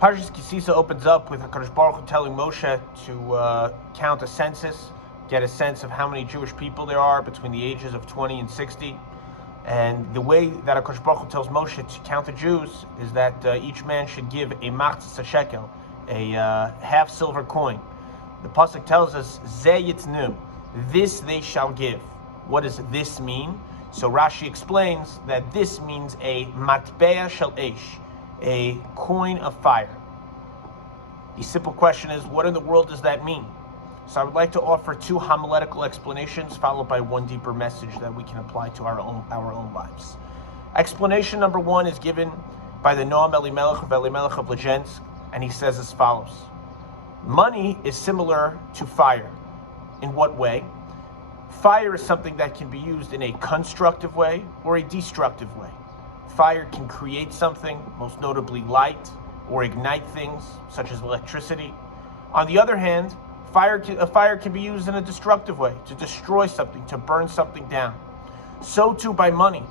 Parshas Tisa opens up with HaKadosh Baruch Hu telling Moshe to count a census, get a sense of how many Jewish people there are between the ages of 20 and 60. And the way that HaKadosh Baruch Hu tells Moshe to count the Jews is that each man should give a machzis shekel, a half silver coin. The pasuk tells us, Zeh yitznu, this they shall give. What does this mean? So Rashi explains that this means a matbea shel esh, a coin of fire. The simple question is, what in the world does that mean? So I would like to offer two homiletical explanations, followed by one deeper message that we can apply to our own lives. Explanation number one is given by the Noam Elimelech of Lejensk, and he says as follows: money is similar to fire. In what way? Fire is something that can be used in a constructive way or a destructive way. Fire can create something, most notably light, or ignite things, such as electricity. On the other hand, a fire can be used in a destructive way, to destroy something, to burn something down. So too by money.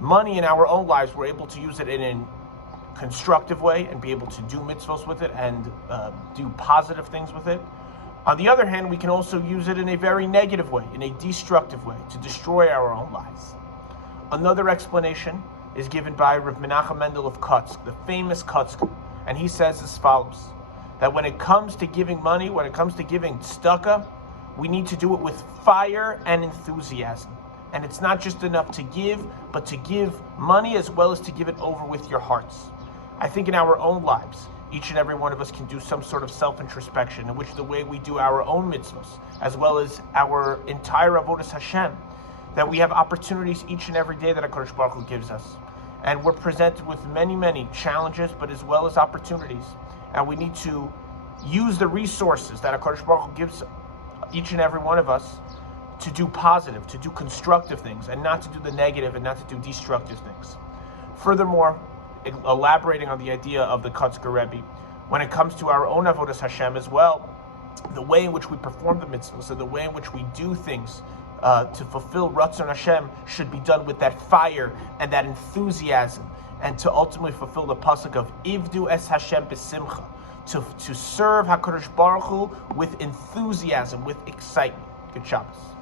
Money in our own lives, we're able to use it in a constructive way and be able to do mitzvos with it and do positive things with it. On the other hand, we can also use it in a very negative way, in a destructive way, to destroy our own lives. Another explanation is given by Rav Menachem Mendel of Kotsk, the famous Kotsk, and he says as follows: that when it comes to giving money, when it comes to giving tzedakah, we need to do it with fire and enthusiasm. And it's not just enough to give, but to give money as well as to give it over with your hearts. I think in our own lives, each and every one of us can do some sort of self-introspection in which the way we do our own mitzvahs, as well as our entire avodas Hashem, that we have opportunities each and every day that HaKadosh Baruch Hu gives us. And we're presented with many, many challenges, but as well as opportunities. And we need to use the resources that HaKadosh Baruch Hu gives each and every one of us to do positive, to do constructive things, and not to do the negative and not to do destructive things. Furthermore, elaborating on the idea of the Kotzker Rebbe, when it comes to our own avodas Hashem as well, the way in which we perform the mitzvahs, so the way in which we do things to fulfill Ratzon Hashem should be done with that fire and that enthusiasm, and to ultimately fulfill the pasuk of Ivdu es Hashem b'simcha, to serve HaKadosh Baruch Hu with enthusiasm, with excitement. Good Shabbos.